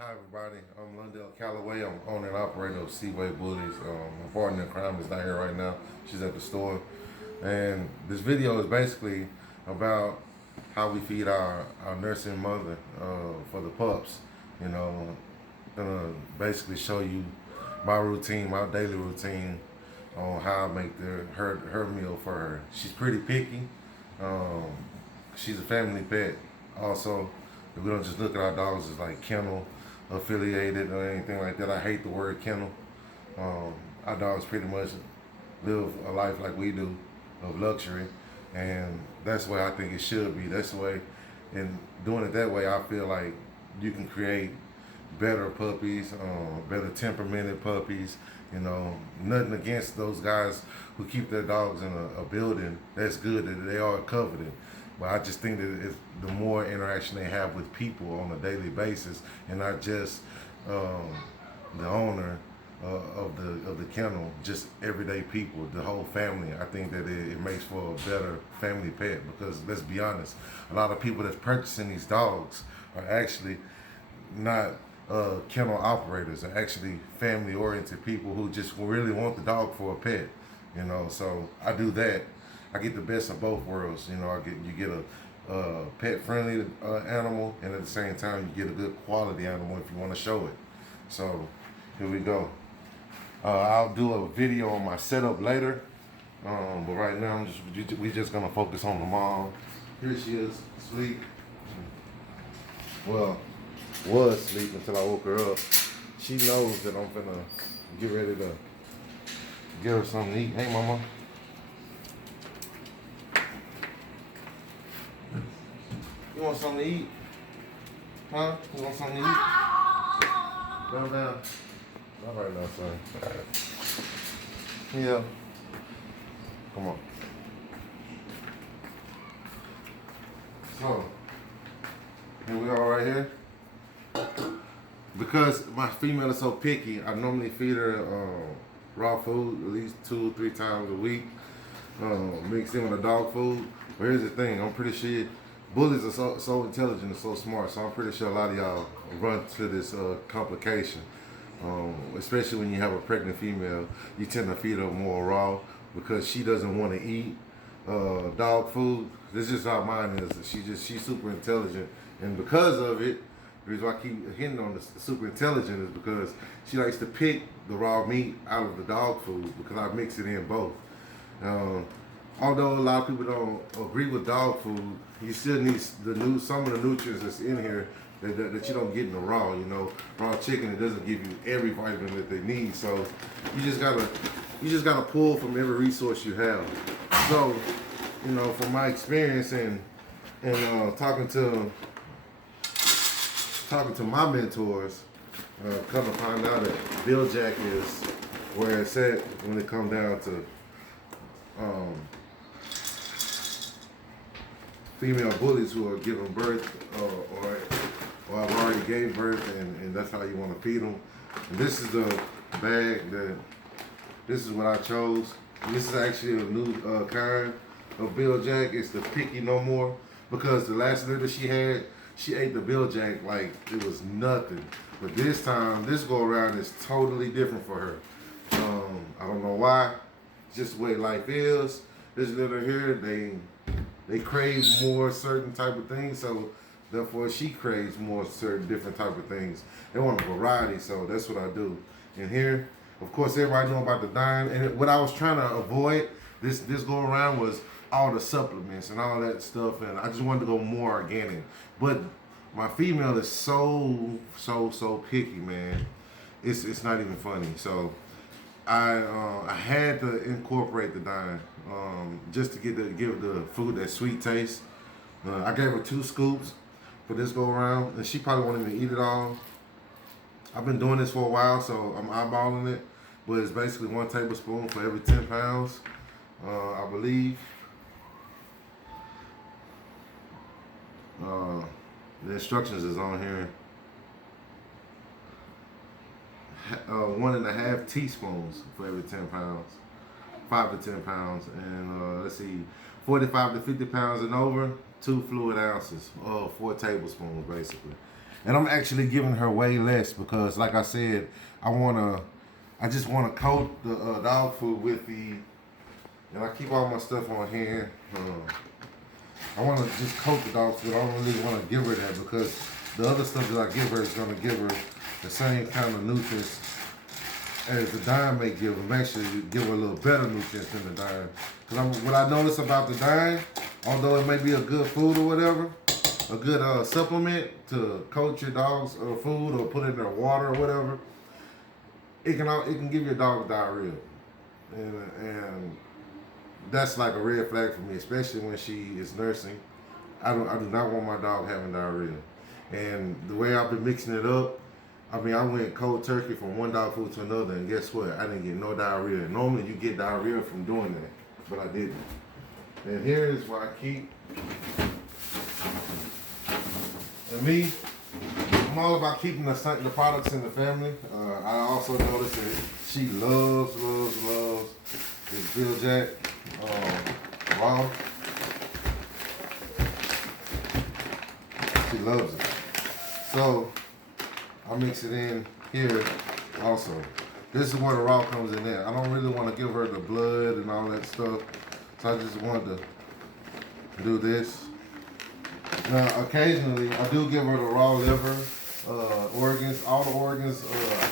Hi everybody, I'm Lundell Calloway. I'm owner and operator of Seaway Bullies. My partner in crime is not here right now. She's at the store. And this video is basically about how we feed our nursing mother for the pups. You know, gonna basically show you my routine, my daily routine on how I make her meal for her. She's pretty picky. Um, she's a family pet. Also, we don't just look at our dogs as like kennel affiliated or anything like that. I hate the word kennel. Our dogs pretty much live a life like we do, of luxury, and that's the way I think it should be. That's the way, and doing it that way, I feel like you can create better puppies, better temperamented puppies. You know, nothing against those guys who keep their dogs in a building. That's good that they are coveted. But I just think that it's the more interaction they have with people on a daily basis, and not just the owner of the kennel, just everyday people, the whole family. I think that it makes for a better family pet because let's be honest, a lot of people that's purchasing these dogs are actually not kennel operators, are actually family oriented people who just really want the dog for a pet. You know, so I do that. I get the best of both worlds. You know, you get a pet friendly animal, and at the same time you get a good quality animal if you want to show it. So here we go. I'll do a video on my setup later, but right now we just gonna focus on the mom. Here she is, asleep. Well, was asleep until I woke her up. She knows that I'm gonna get ready to give her something to eat. Hey, mama. You want something to eat? Huh? You want something to eat? Go down. Not right now, son. Yeah. Come on. So, here we are right here. Because my female is so picky, I normally feed her raw food at least 2 or 3 times a week, mixed in with the dog food. But here's the thing, I'm pretty sure bullies are so intelligent and so smart, so I'm pretty sure a lot of y'all run to this complication. Especially when you have a pregnant female, you tend to feed her more raw because she doesn't want to eat dog food. This is just how mine is. She's super intelligent, and because of it, the reason why I keep hitting on the super intelligent is because she likes to pick the raw meat out of the dog food because I mix it in both. Although a lot of people don't agree with dog food, you still need some of the nutrients that's in here that you don't get in the raw. You know, raw chicken, it doesn't give you every vitamin that they need. So you just gotta pull from every resource you have. So, you know, from my experience and talking to my mentors, come to find out that Bill Jack is where it's at when it comes down to female bullies who are giving birth or have already gave birth, and that's how you want to feed them. And this is the bag this is what I chose. And this is actually a new kind of Bill Jack. It's the Picky No More, because the last litter she had, she ate the Bill Jack like it was nothing. But this time, this go around is totally different for her. I don't know why. It's just the way life is. This litter here, they crave more certain type of things, so therefore she craves more certain different type of things. They want a variety, so that's what I do. And here, of course, everybody know about the dime, and what I was trying to avoid this go around was all the supplements and all that stuff, and I just wanted to go more organic. But my female is so picky, man. It's not even funny. So I had to incorporate the dime just to give the food that sweet taste. I gave her 2 scoops for this go around, and she probably won't even eat it all. I've been doing this for a while, so I'm eyeballing it. But it's basically 1 tablespoon for every 10 pounds, I believe. The instructions is on here. 1.5 teaspoons for every 10 pounds, 5 to 10 pounds, and let's see, 45 to 50 pounds and over, 2 fluid ounces, 4 tablespoons basically. And I'm actually giving her way less because, like I said, I just wanna coat the dog food with the, and I keep all my stuff on hand. I want to just coat the dog food. I don't really want to give her that because the other stuff that I give her is going to give her the same kind of nutrients as the Dime may give them. Actually, give her a little better nutrients than the Dime. Because what I notice about the Dime, although it may be a good food or whatever, a good supplement to coat your dog's food or put it in their water or whatever, it can give your dog diarrhea, and that's like a red flag for me, especially when she is nursing. I do not want my dog having diarrhea. And the way I've been mixing it up, I mean, I went cold turkey from one dog food to another, and guess what? I didn't get no diarrhea. Normally, you get diarrhea from doing that, but I didn't. And here is what I keep. And me, I'm all about keeping the products in the family. I also noticed that she loves this Bill Jack raw. She loves it. So I mix it in here also. This is where the raw comes in there. I don't really want to give her the blood and all that stuff. So I just wanted to do this. Now, occasionally, I do give her the raw liver, organs, all the organs.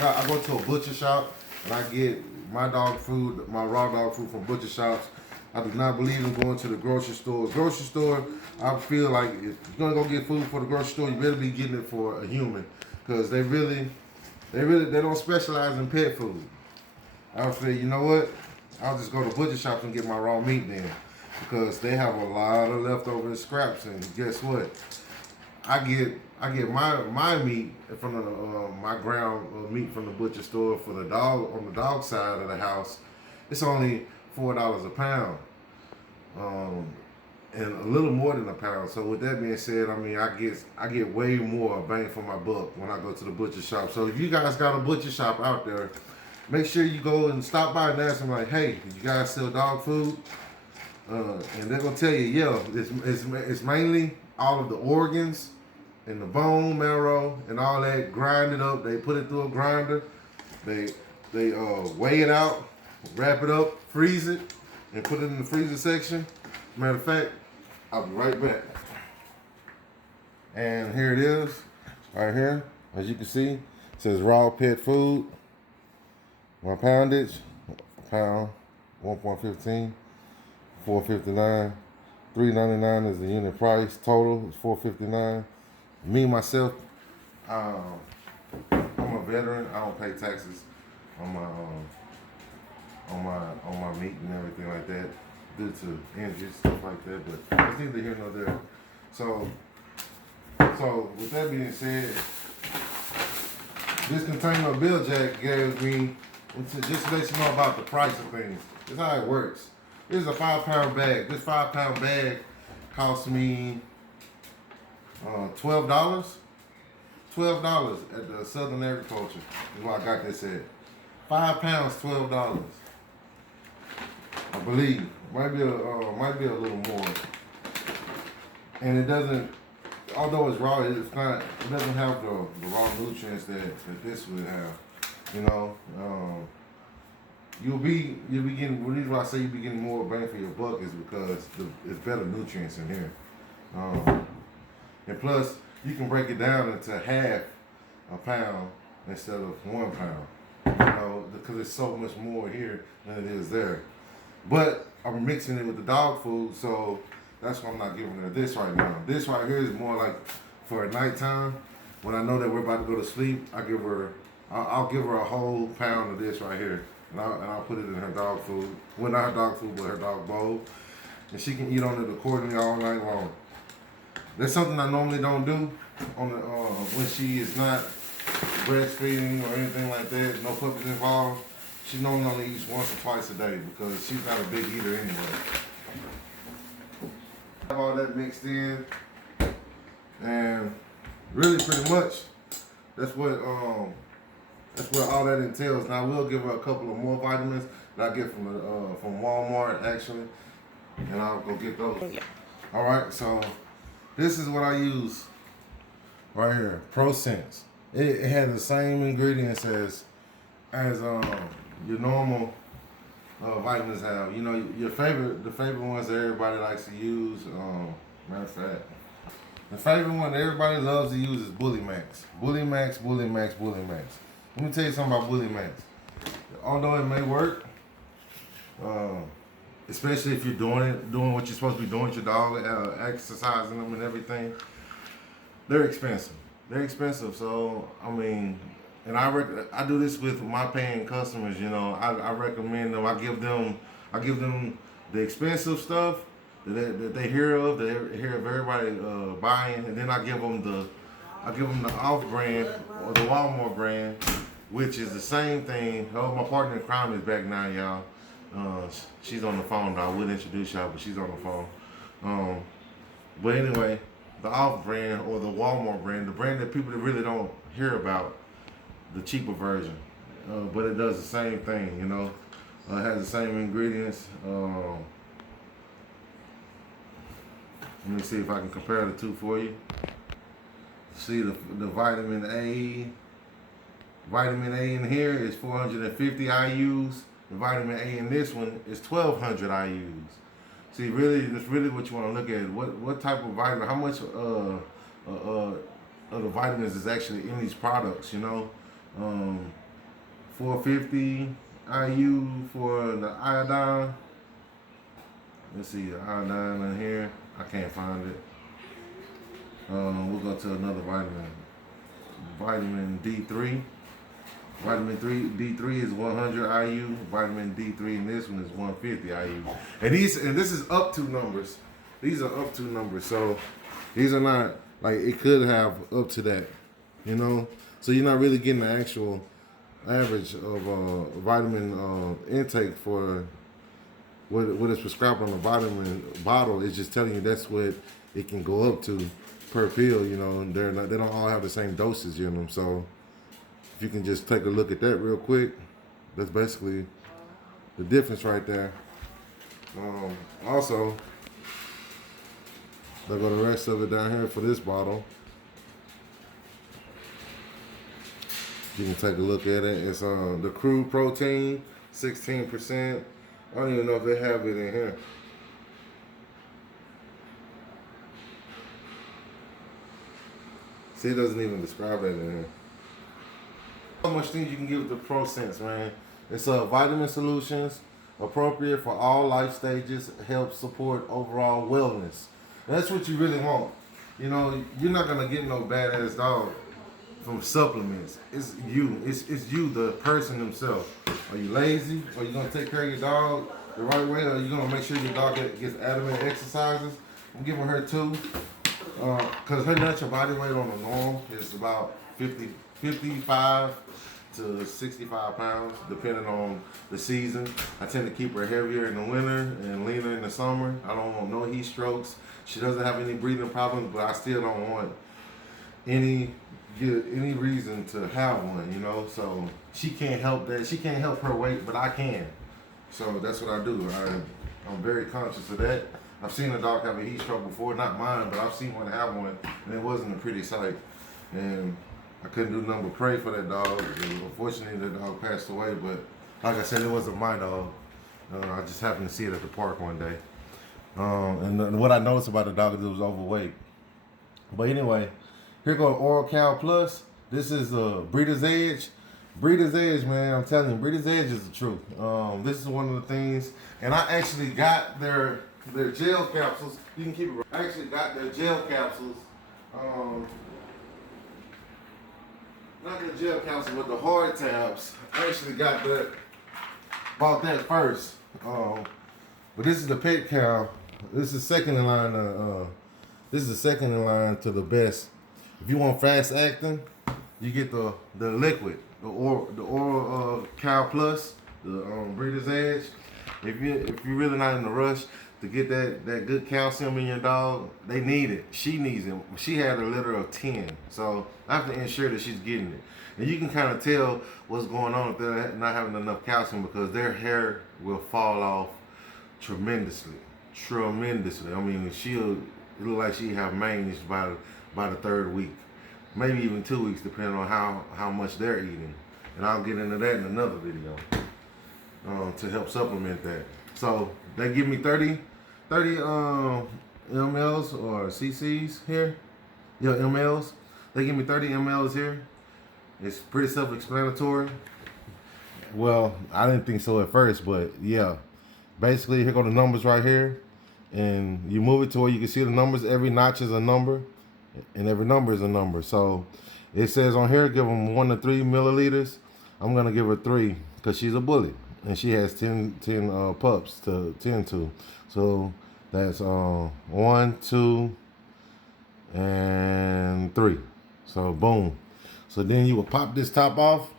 I go to a butcher shop and I get my dog food, my raw dog food from butcher shops. I do not believe in going to the grocery store. Grocery store, I feel like if you're gonna go get food for the grocery store, you better be getting it for a human, because they don't specialize in pet food. I would say, you know what? I'll just go to butcher shops and get my raw meat then, because they have a lot of leftover scraps. And guess what? I get my meat from my ground meat from the butcher store for the dog on the dog side of the house. It's only $4 a pound, and a little more than a pound. So with that being said, I mean I get way more bang for my buck when I go to the butcher shop. So if you guys got a butcher shop out there, make sure you go and stop by and ask them like, hey, do you guys sell dog food? And they're gonna tell you, yeah, it's mainly all of the organs and the bone marrow and all that, grind it up. They put it through a grinder. They weigh it out, wrap it up, freeze it, and put it in the freezer section. Matter of fact, I'll be right back. And here it is, right here. As you can see, it says raw pet food. 1 poundage, a pound, 1.15, $4.59. $3.99 is the unit price. Total is $4.59. Me myself, I'm a veteran. I don't pay taxes on my meat and everything like that due to injuries, stuff like that. But it's neither here nor there. So with that being said, this container of Bill Jack gave me, just to let you know about the price of things. This is how it works. This is a 5-pound bag. This 5-pound bag cost me $12. $12 at the Southern Agriculture is what I got this at. 5 pounds, $12. I believe might be a little more. And it doesn't, although it's raw, it doesn't have the raw nutrients that this would have. You know, you'll be getting. The reason why I say you'll be getting more bang for your buck is because it's better nutrients in here. And plus, you can break it down into half a pound instead of 1 pound. You know, because it's so much more here than it is there. But I'm mixing it with the dog food, so that's why I'm not giving her this right now. This right here is more like for at nighttime. When I know that we're about to go to sleep, I'll give her a whole pound of this right here, and I'll put it in her dog food. Well, not her dog food, but her dog bowl, and she can eat on it accordingly all night long. That's something I normally don't do on the when she is not breastfeeding or anything like that. No puppies involved. She normally only eats once or twice a day because she's not a big eater anyway. Have all that mixed in, and really pretty much that's what all that entails. Now I will give her a couple of more vitamins that I get from Walmart actually, and I'll go get those. All right, so this is what I use right here, ProSense. It has the same ingredients as your normal vitamins have. You know, the favorite ones that everybody likes to use. Matter of fact, the favorite one that everybody loves to use is Bully Max. Bully Max, Bully Max, Bully Max. Let me tell you something about Bully Max. Although it may work, uh, especially if you're doing what you're supposed to be doing with your dog, exercising them and everything, they're expensive. They're expensive. So I mean, and I do this with my paying customers. You know, I recommend them. I give them the expensive stuff that they hear of, that they hear of everybody buying, and then I give them the off brand or the Walmart brand, which is the same thing. Oh, my partner in crime is back now, y'all. She's on the phone. I would introduce y'all, but she's on the phone. But anyway, the off brand or the Walmart brand, the brand that people really don't hear about, the cheaper version, but it does the same thing. You know, it has the same ingredients. Let me see if I can compare the two for you. See the vitamin A. Vitamin A in here is 450 IUs. The vitamin A in this one is 1200 IUs. See, really, that's really what you want to look at. What type of vitamin? How much of the vitamins is actually in these products? You know, 450 IU for the iodine. Let's see, the iodine in here. I can't find it. We'll go to another vitamin. Vitamin D3. Vitamin D3 is 100 IU. Vitamin D3 in this one is 150 IU. And this is up to numbers. These are up to numbers. So these are not like it could have up to that. You know? So you're not really getting the actual average of vitamin intake for what is prescribed on the vitamin bottle. Is just telling you that's what it can go up to per pill. You know, they don't all have the same dosage in them. So if you can just take a look at that real quick, that's basically the difference right there. Also, they'll go the rest of it down here for this bottle. You can take a look at it. It's the crude protein, 16%. I don't even know if they have it in here. See, it doesn't even describe that in here. So much things you can get with the ProSense, man. It's vitamin solutions, appropriate for all life stages, helps support overall wellness. That's what you really want. You know, you're not gonna get no badass dog from supplements. It's you. It's you, the person himself. Are you lazy? Are you gonna take care of your dog the right way? Or are you gonna make sure your dog gets adamant exercises? I'm giving her 2. Because her natural body weight on the norm is about 55 to 65 pounds, depending on the season. I tend to keep her heavier in the winter and leaner in the summer. I don't want no heat strokes. She doesn't have any breathing problems, but I still don't want any reason to have one, you know. So she can't help that. She can't help her weight, but I can. So that's what I do. I'm very conscious of that. I've seen a dog have a heat stroke before, not mine, but I've seen one have one, and it wasn't a pretty sight. And I couldn't do nothing but pray for that dog. And unfortunately, the dog passed away, but like I said, it wasn't my dog. I just happened to see it at the park one day. And what I noticed about the dog is it was overweight. But anyway, here go Oral Cal Plus. This is Breeder's Edge. Breeder's Edge, man, I'm telling you, Breeder's Edge is the truth. This is one of the things, and I actually got their gel capsules. You can keep it. I actually got their gel capsules. Not the gel capsules, but the hard tabs. I actually bought that first. But this is the Pet Cow. This is second in line. This is the second in line to the best. If you want fast acting, you get the liquid, the Oral Cal Plus, the Breeder's Edge. If you're really not in a rush to get that good calcium in your dog, they need it. She needs it. She had a litter of 10, so I have to ensure that she's getting it. And you can kind of tell what's going on if they're not having enough calcium, because their hair will fall off tremendously. I mean, it look like she have mange by the 3rd week. maybe even 2 weeks, depending on how much they're eating. And I'll get into that in another video to help supplement that. So they give me 30 mLs or cc's here. Yeah, mLs. They give me 30 mLs here. It's pretty self-explanatory. Well, I didn't think so at first, but yeah. Basically, here go the numbers right here. And you move it to where you can see the numbers. Every notch is a number, and every number is a number. So it says on here, give them 1 to 3 milliliters. I'm gonna give her 3 because she's a bully, and she has 10 pups to tend to. So that's 1, 2, and 3. So boom. So then you will pop this top off,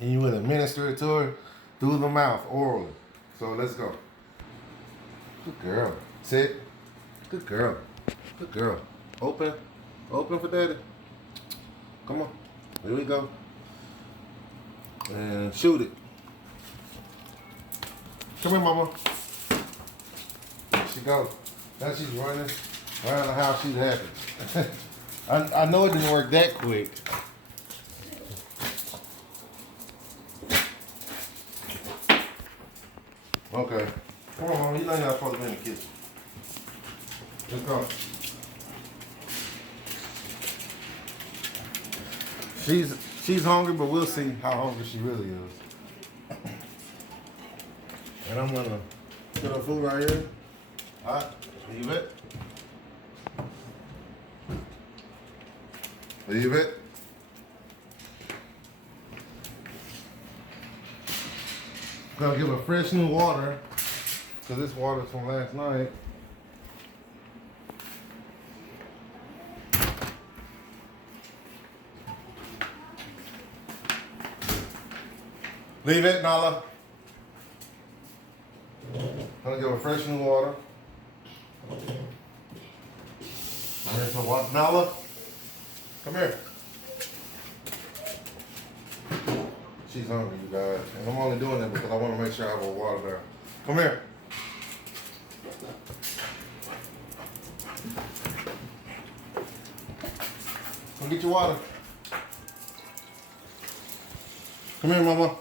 and you will administer it to her through the mouth orally. So let's go. Good girl. Sit. Good girl. Good girl. Open. Open for daddy. Come on. Here we go. And shoot it. Come here, mama. There she goes. Now she's running around the house. She's happy. I know it didn't work that quick. Okay. Come on, mama. You know you're not supposed to be in the kitchen. Let's go. She's hungry, but we'll see how hungry she really is. And I'm gonna put her food right here. All right, leave it. Leave it. Gonna give her fresh new water, cause this water's from last night. Leave it, Nala. Gonna give her fresh new water. There's some water. Nala, come here. She's hungry, you guys. And I'm only doing that because I want to make sure I have her water there. Come here. Come get your water. Come here, mama.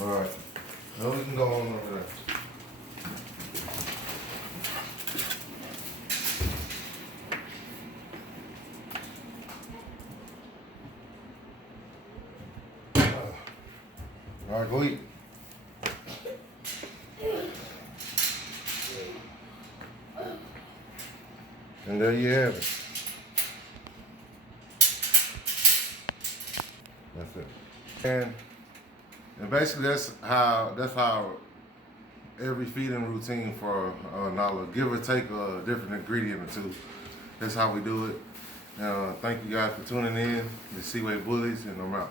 All right. Now we can go on over there. All right, go eat. And there you have it. That's it. And basically that's how every feeding routine for Nala, give or take a different ingredient or two. That's how we do it. Thank you guys for tuning in. The Seaway Bullies, and I'm out.